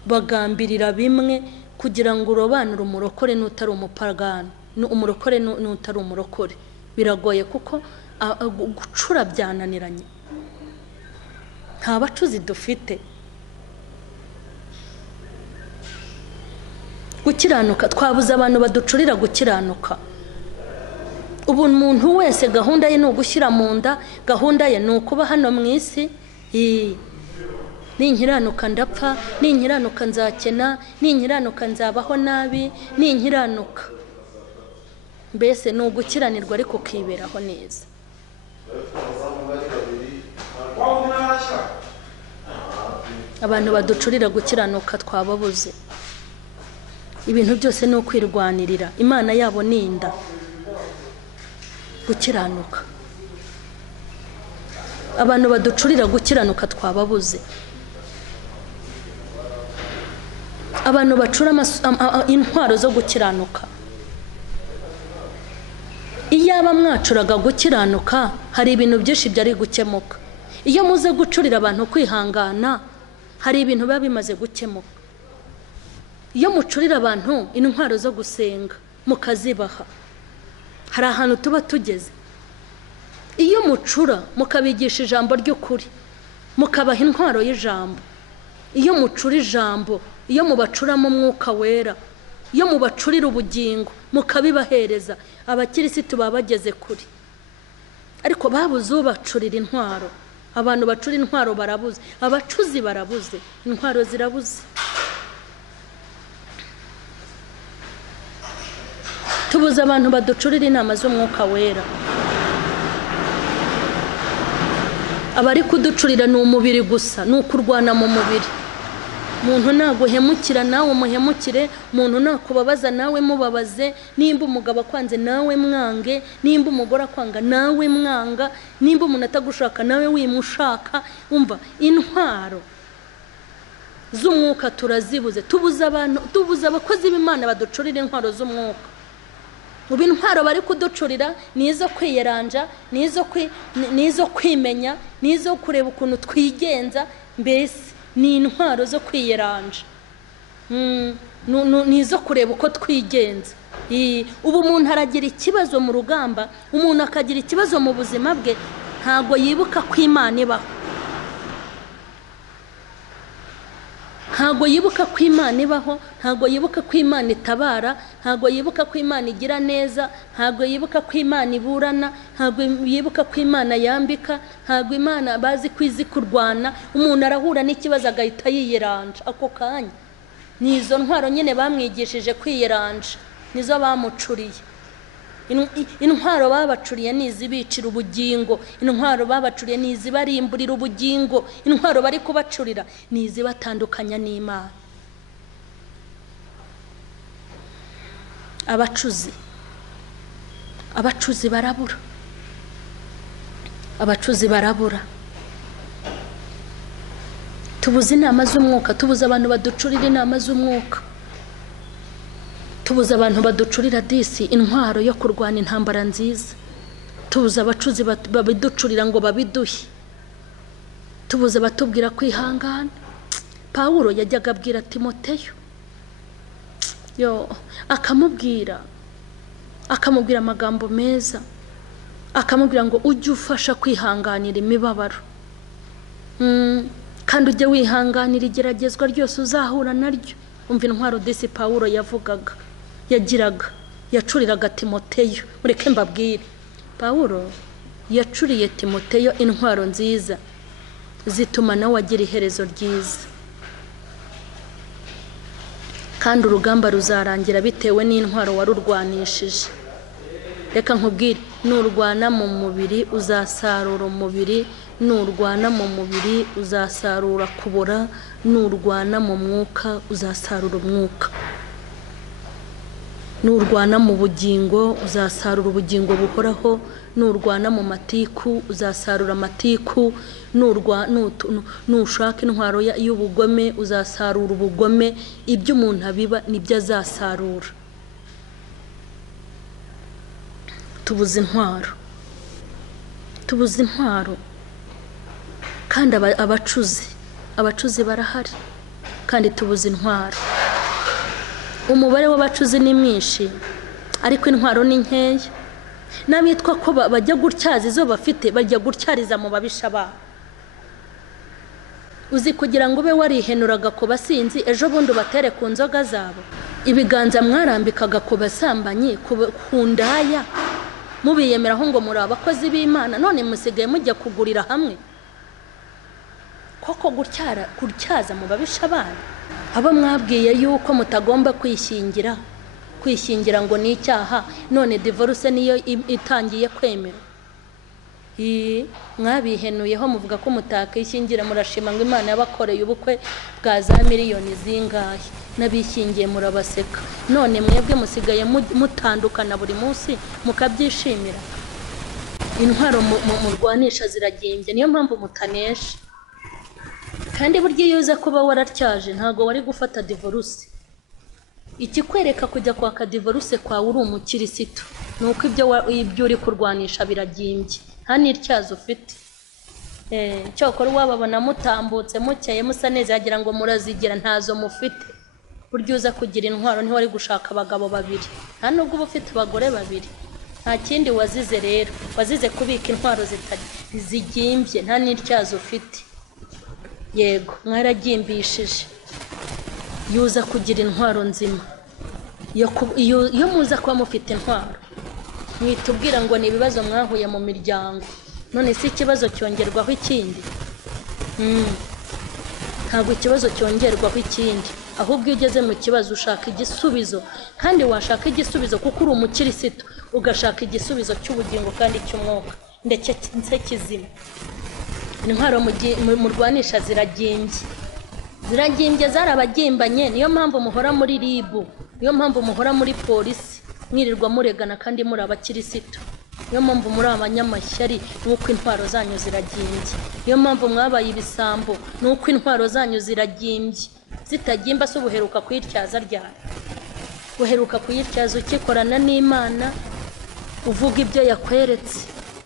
bagambirira bimwe kugira ngo urobanure umurokore n'utari umupagani, umurokore n'utari umurokore. Biragoye kuko gucura byananiranye. nta bacuzi dufite. Gukiranuka, twabuze abantu baducurira gukiranuka. Ubu umuntu wese gahunda ye ni ugushyira mu nda, gahunda ye ni ukuba hano mu isi. Ninkiranuka ndapfa, ninkiranuka nzakena, ninkiranuka nzabaho nabi, ninkiranuka. Mbese ni ugukiranirwa ariko ukiberaho neza. Abantu baducurira gukiranuka twababuze. Ibintu byose ni ukwirwanirira. Imana yabo ni inda. Gukiranuka. Abantu baducurira gukiranuka twababuze. Abantu bacura intwaro zo gukiranuka. Iyo aba mwacuraga gukiranuka, hari ibintu byinshi byari gukemuka. Iyo muze gucurira abantu kwihangana, hari ibintu biba bimaze gukemuka. Iyo mucurira abantu intwaro zo gusenga, mukazibaha, hari ahantu tuba tugeze. Iyo mucura mukabigisha ijambo ry'ukuri, mukabaha intwaro y'ijambo, iyo mucura ijambo, iyo mubacuramo umwuka wera, iyo mubacurira ubugingo mukabibahereza, abakirisitu baba bageze kuri. Ariko babuze ubacurira intwaro. Abantu bacura intwaro barabuze, abacuzi barabuze, intwaro zirabuze. Tubuze abantu baducurira inama z'umwuka wera. Abari kuducurira ni umubiri gusa, ni ukurwana mu mubiri. Umuntu naguhemukira nawe umuhemukire, umuntu nakubabaza nawe mubabaze, nimba umugabo akwanze nawe mwange, nimba umugore akwanga nawe mwanga, nimba umuntu atagushaka nawe wimushaka. Umva, intwaro z'umwuka turazibuze. Tubuze abantu, tubuze abakozi b'Imana baducurira intwaro z'umwuka. Ubu intwaro bari kuducurira nizo kwiyeranja, nizo kwimenya, nizo kureba ukuntu twigenza. Mbese ni intwaro zo kwiyeranja, nizo kureba uko twigenza. Ubu umuntu aragira ikibazo mu rugamba, umuntu akagira ikibazo mu buzima bwe, ntago yibuka ko Imana ibaho, ntago yibuka ko Imana ibaho, ntago yibuka ko Imana itabara, ntago yibuka ko Imana igira neza, ntago yibuka ko Imana iburana, ntago yibuka ko Imana yambika, ntago Imana bazi kwizi kurwana. Umuntu arahura n'ikibazo agahita yiyeranja ako kanya. Nizo ntwaro nyine bamwigishije kwiyeranja, nizo bamucuriye. Intwaro babacuriye nizibicira ubugingo, intwaro babacuriye nizibarimburira ubugingo, intwaro bari kubacurira nizibatandukanya n'Imana. Abacuzi barabura, abacuzi barabura. Tubuze inama z'umwuka, tubuze abantu baducurira inama z'umwuka. Tubuze abantu baducurira disi intwaro yo kurwana intambara nziza. Tubuze abacuzi babiducurira ngo babiduhe. Tubuze batubwira kwihangana. Pawulo yajyaga abwira Timoteyo, akamubwira amagambo meza, akamubwira ngo ujye ufasha kwihanganira imibabaro, kandi ujye wihanganira igeragezwa ryose uzahura naryo. Umva intwaro disi Pawulo yavugaga, yagiraga, yacuriraga Timoteyo. Mureke mbabwire, Pawulo yacuriye Timoteyo intwaro nziza zituma nawe agira iherezo ryiza. Kandi urugamba ruzarangira bitewe n'intwaro warurwanishije. Reka nkubwire, nurwana mu mubiri uzasarura umubiri, nurwana mu mubiri uzasarura kubora, nurwana mu mwuka uzasarura umwuka. Nurwana mu bugingo uzasarura ubugingo buhoraho, nurwana mu matiku uzasarura amatiku, nushaka intwaro y'ubugome uzasarura ubugome. Ibyo umuntu abiba nibyo azasarura. Tubuze intwaro, tubuze intwaro. Kandi abacuzi barahari, kandi tubuze intwaro. Umubare w'abacuzi ni mwinshi, ariko intwaro ni nkeya. N'abitwa ko bajya gutyaza izo bafite, bajya gutyariza mu babisha babo. uzi kugira ngo ube warihenuraga ku basinzi ejo bundi batere ku nzoga zabo, ibiganza mwarambikaga ku basambanyi, ku ndaya, mubiyemeraho ngo muri abakozi b'Imana, none musigaye mujya kugurira hamwe. Koko gutyaza mu babisha abana, abo mwabwiye yuko mutagomba kwishingira ngo ni icyaha, none divorce niyo itangiye kwemera. Mwabihenuyeho muvuga ko mutakishingira, murashima ngo Imana yabakoreye ubukwe bwa za miliyoni zingahe, n'abishingiye murabaseka, none mwebwe musigaye mutandukana buri munsi mukabyishimira. Intwaro murwanisha ziragimbye, niyo mpamvu mutanesha. Kandi burya iyo uza kuba waratyaje ntago wari gufata divorce. Ikikwereka kujya kwaka divorce kwawe uri umukirisitu nuko ibyo uri kurwanisha biragimbye, nta n'ityazo ufite. Cyokora wababona mutambutse mukeye musa neza yagira ngo murazigira, ntazo mufite. Burya uza kugira intwaro niho wari gushaka abagabo babiri, nta nubwo uba ufite abagore babiri. Nta kindi wazize rero, wazize kubika intwaro zigimbye, nta n'ityazo ufite. Yego mwaragimbishije. Yuza kugira intwaro nzima, iyo muza kuba mufite intwaro mwitubwira ngo ni ibibazo mwahuye mu miryango, none si ikibazo cyongerwaho ikindi. Ntabwo ikibazo cyongerwaho ikindi, ahubwo iyo ugeze mu kibazo ushaka igisubizo, kandi washaka igisubizo kuko uri umukirisitu, ugashaka igisubizo cy'ubugingo kandi cy'umwuka ndetse kizima. Intwaro murwanisha ziragimbye zarabagimbanye, niyo mpamvu muhora muri Niba, niyo mpamvu muhora muri polisi mwirirwa muregana kandi muri abakirisitu, niyo mpamvu muri abanyamashyari nuko intwaro zanyu ziragimbye, niyo mpamvu mwabaye ibisambo nuko intwaro zanyu ziragimbye. Zitagimba se ubuheruka kuyityaza ryari? Uheruka kuyityaza ukikorana n'Imana, uvuga ibyo yakweretse,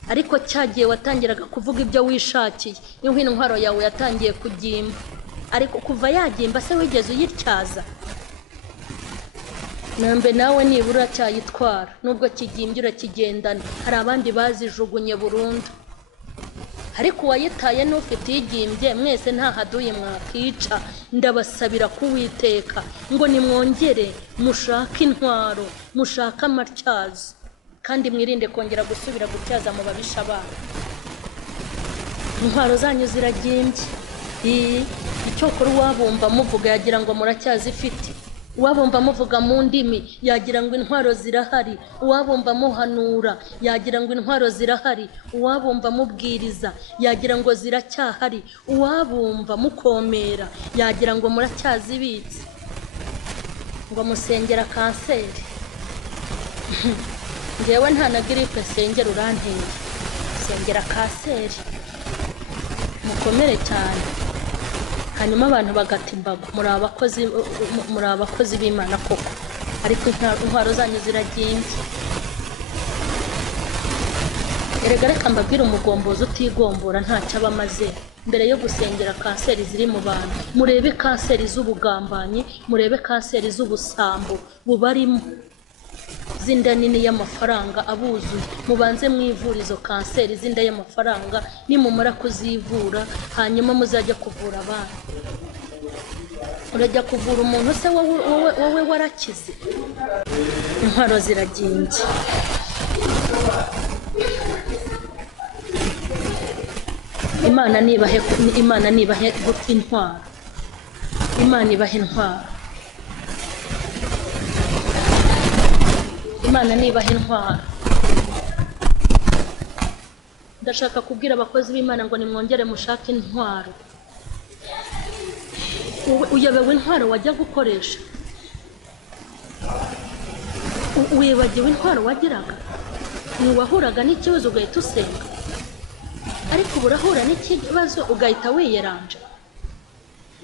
ariko cyagiye watangiraga kuvuga ibyo wishakiye, niho intwaro yawe yatangiye kugimba. Ariko kuva yagimba se wigeze uyityaza? Nambe nawe nibura cyayitwara, nubwo kigimbye urakigendana. Hari abandi bazijugunye burundu, ariko wayitaye n'ufite igimbye mwese nta haduye mwakica. Ndabasabira kuwiteka ngo nimwongere mushaka intwaro, mushaka amatyazo, kandi mwirinde kongera gusubira gutyaza mu babisha abana. Intwaro zanyu ziragimbye. Icyokora uwabumva muvuga yagira ngo muracyazifite, uwabumva muvuga mu ndimi yagira ngo intwaro zirahari, uwabumva muhanura yagira ngo intwaro zirahari, uwabumva mubwiriza yagira ngo ziracyahari, uwabumva mukomera yagira ngo muracyazibitse. Ngo musengera kanseri, ngewe nta na gripe nsengera uranteye, sengera kanseri mukomere cyane. Hanyuma abantu bagatimbago, muri abakozi b'Imana koko, ariko intwaro zanyu ziragimbye. Reka mbabwire umugombozi utigombora ntacyo aba amaze. Mbere yo gusengera kanseri ziri mu bantu, murebe kanseri z'ubugambanyi, murebe kanseri z'ubusambo bubarimo, zinda nini y'amafaranga abuzuye. Mubanze mwivurizo kanseri zinda y'amafaranga, nimumara kuzivura hanyuma muzajya kuvura abana. Urajya kuvura umuntu se wowe warakize? Intwaro ziragimbye. Imana nibahe gupfa intwaro, Imana ibahe intwaro, Imana nibahe intwaro. Ndashaka kubwira abakozi b'Imana ngo nimwongere mushake intwaro. Uyobewe intwaro wajya gukoresha, wibagiwe intwaro wagiraga. Ntiwahuraga n'ikibazo ugahita usenga, ariko urahura n'ikibazo ugahita wiyeranja.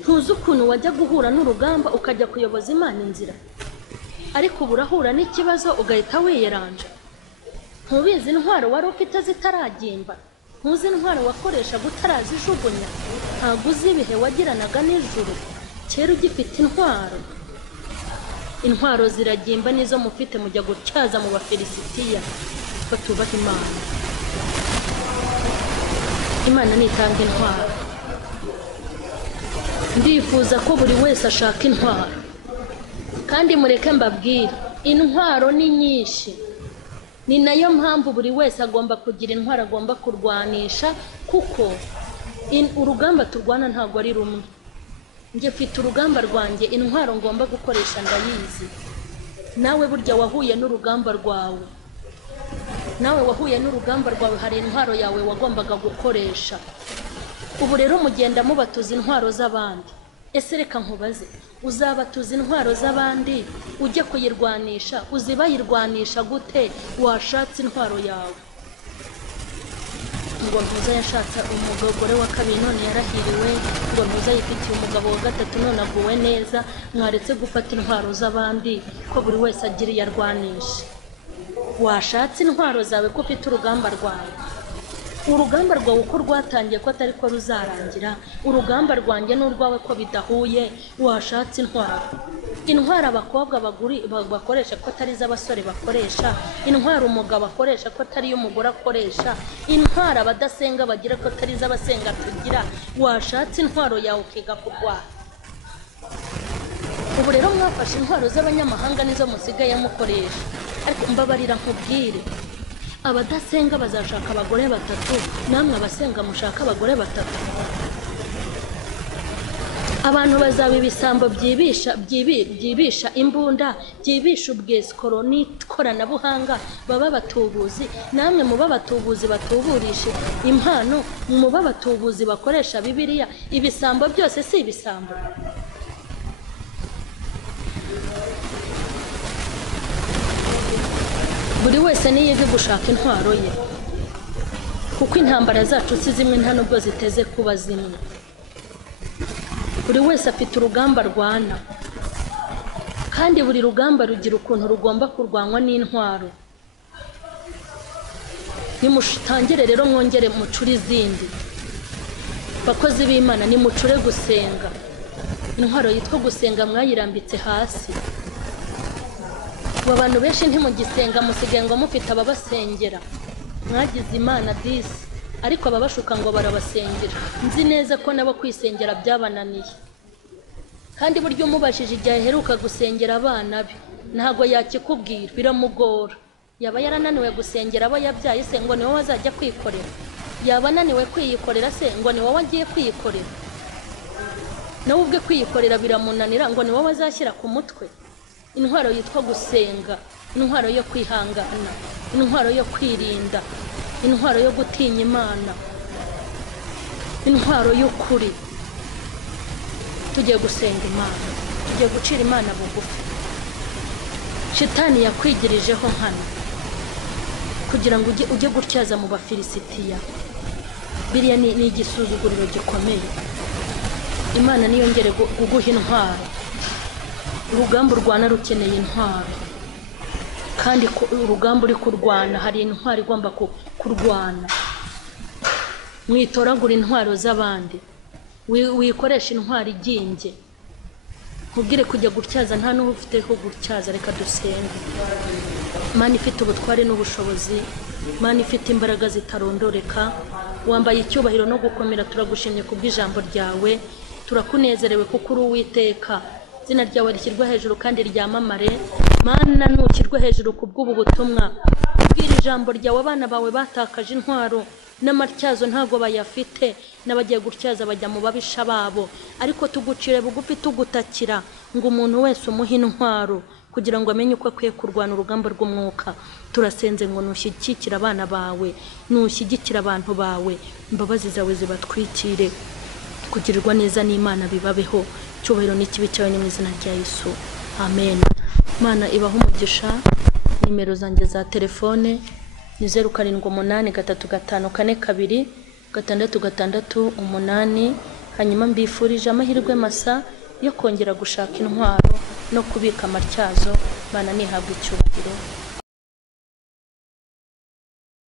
Ntuzi ukuntu wajya guhura n'urugamba ukajya kuyoboza Imana inzira, ariko urahura n'ikibazo ugahita wiyeranja. Ntubizi intwaro wari ufite zitaragimba, ntuzi intwaro wakoresha gutarazijugunya, ntabwo uzi ibihe wagiranaga n'ijuru kera ugifite intwaro. Intwaro ziragimba nizo mufite mujya gutyaza mu bafilisitiya batubaha Imana. Imana nitanga intwaro. ndifuza ko buri wese ashaka intwaro, kandi mureke mbabwire intwaro ni nyinshi. Ni nayo mpamvu buri wese agomba kugira intwaro agomba kurwanisha, kuko urugamba turwana ntabwo ari rumwe. Njye mfite urugamba rwanjye, intwaro ngomba gukoresha ndayizi. Nawe burya wahuye n'urugamba rwawe, hari intwaro yawe wagombaga gukoresha. Ubu rero mugenda mubatuza intwaro z'abandi. Ese reka nkubaze, uzabatuza intwaro z'abandi ujye kuyirwanisha, uzibayirwanisha gute washatse intwaro yawe? Ngo ntuza yashatse umugore wa kabiri none yarahiriwe, ngo ntuza yifitiye umugabo wa gatatu none aguwe neza. Mwaretse gufata intwaro z'abandi ko buri wese agira yarwanisha. Washatse intwaro zawe ko ufite urugamba rwawe. Urugamba rwawe uko rwatangiye ko atari ko ruzarangira, urugamba rwanjye n'urwawe ko bidahuye. Washatse intwaro abakobwa bakoresha ko atari z'abasore bakoresha, intwaro umugabo akoresha ko atari y'umugore akoresha, intwaro abadasenga bagira ko atari z'abasenga tugira. Washatse intwaro yawe ukiga kurwana. Ubu rero mwafashe intwaro z'abanyamahanga nizo musigaye mukoresha. Ariko mbabarira nkubwire, abadasenga bazashaka abagore batatu, namwe abasenga mushaka abagore batatu. Abantu bazaba ibisambo byibisha imbunda, byibisha ubwesikoro n'ikoranabuhanga, baba batubuzi. Namwe muba batubuzi batuburishe impano, muba batubuzi bakoresha Bibiliya. Ibisambo byose si ibisambo. Buri wese niyige gushaka intwaro ye, kuko intambara zacu si zimwe, nta nubwo ziteze kuba zimwe. Buri wese afite urugamba rwana, kandi buri rugamba rugira ukuntu rugomba kurwanwa n'intwaro. Nimutangire rero mwongere mucure izindi. Bakozi b'Imana nimucure gusenga. Intwaro yitwa gusenga mwayirambitse hasi. Abantu benshi ntimugisenga, musigaye ngo mufite ababasengera. Mwagize Imana disi, ariko ababashuka ngo barabasengera. Nzi neza ko nabo kwisengera byabananiye, kandi buryo umubashije igihe aheruka gusengera abana be ntago yakikubwira, biramugora. Yaba yarananiwe gusengera abo yabyaye se ngo ni wowe azajya kwikorera? Yaba ananiwe kwiyikorera se ngo ni wowe agiye kwiyikorera? Nawe ubwe kwiyikorera biramunanira ngo ni wowe azashyira ku mutwe? Intwaro yitwa gusenga, intwaro yo kwihangana, intwaro yo kwirinda, intwaro yo gutinya Imana, intwaro y'ukuri. Tugiye gusenga Imana, tugiye gucira Imana bugufi. Shitani yakwigirijeho hano kugira ngo ujye gutyaza mu Bafilisitiya. Biriya ni igisuzuguriro gikomeye. Imana niyongere kuguha intwaro. Urugamba urwana rukeneye intwaro, kandi urugamba uri kurwana hari intwaro igomba kurwana. Mwitoragura intwaro z'abandi, wikoresha intwaro iginge. Nkubwire kujya gutyaza nta n'uwo ufite ko gutyaza. Reka dusenge. Imana ifite ubutware n'ubushobozi, Imana ifite imbaraga zitarondoreka, wambaye icyubahiro no gukomera. Turagushimye kubw'ijambo ryawe, turakunezerewe kuko uri Uwiteka. Izina ryawe rishyirwa hejuru kandi ryamamare. Mana ntukirwe hejuru kubw'ubu butumwa. Kubwira ijambo ryawe abana bawe batakaje intwaro n'amatyazo ntago bayafite, n'abagiye gutyaza bajya mu babisha babo. Ariko tugucire bugufi tugutakira ngo umuntu wese umuhe intwaro kugira ngo amenye uko akwiye kurwana urugamba rw'umwuka. Turasenze ngo nushyigikire abana bawe, nushyigikire abantu bawe, imbabazi zawe zibatwikire, kugirirwa neza n'Imana bibabeho. Cyubahiro n'ikibi cyawe ni mu izina rya Yesu, amen. Mana ibaho umugisha. Nimero zanjye za telefone ni 0783542668. Hanyuma mbifurije amahirwe masa yo kongera gushaka intwaro no kubika amatyazo. Mana nihabwe icyubahiro.